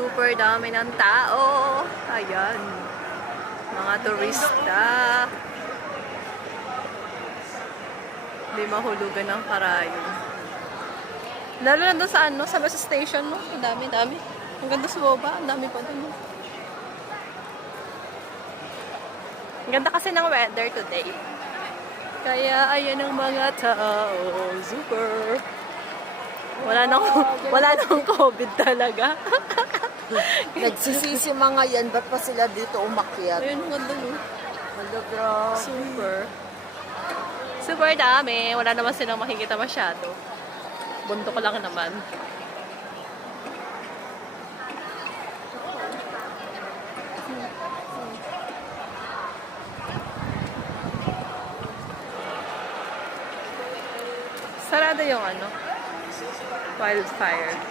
Super dami ng tao. Ayan. Mga turista. Hindi mahulugan ng karayo. Lalo na doon sa ano, sa bus station mo. Ang dami. Ang ganda sa baba. Ang dami pa doon. Ang ganda kasi ng weather today. Kaya ayan ang mga tao. Super. Wala nang COVID talaga. Nagsisisi mga yan, ba't pa sila dito umakyat? Ayun, ang ganda no. Hello, bro. Super dami. Wala naman silang makikita masyado. Bunto ko lang naman. Sarado yung ano, wildfire.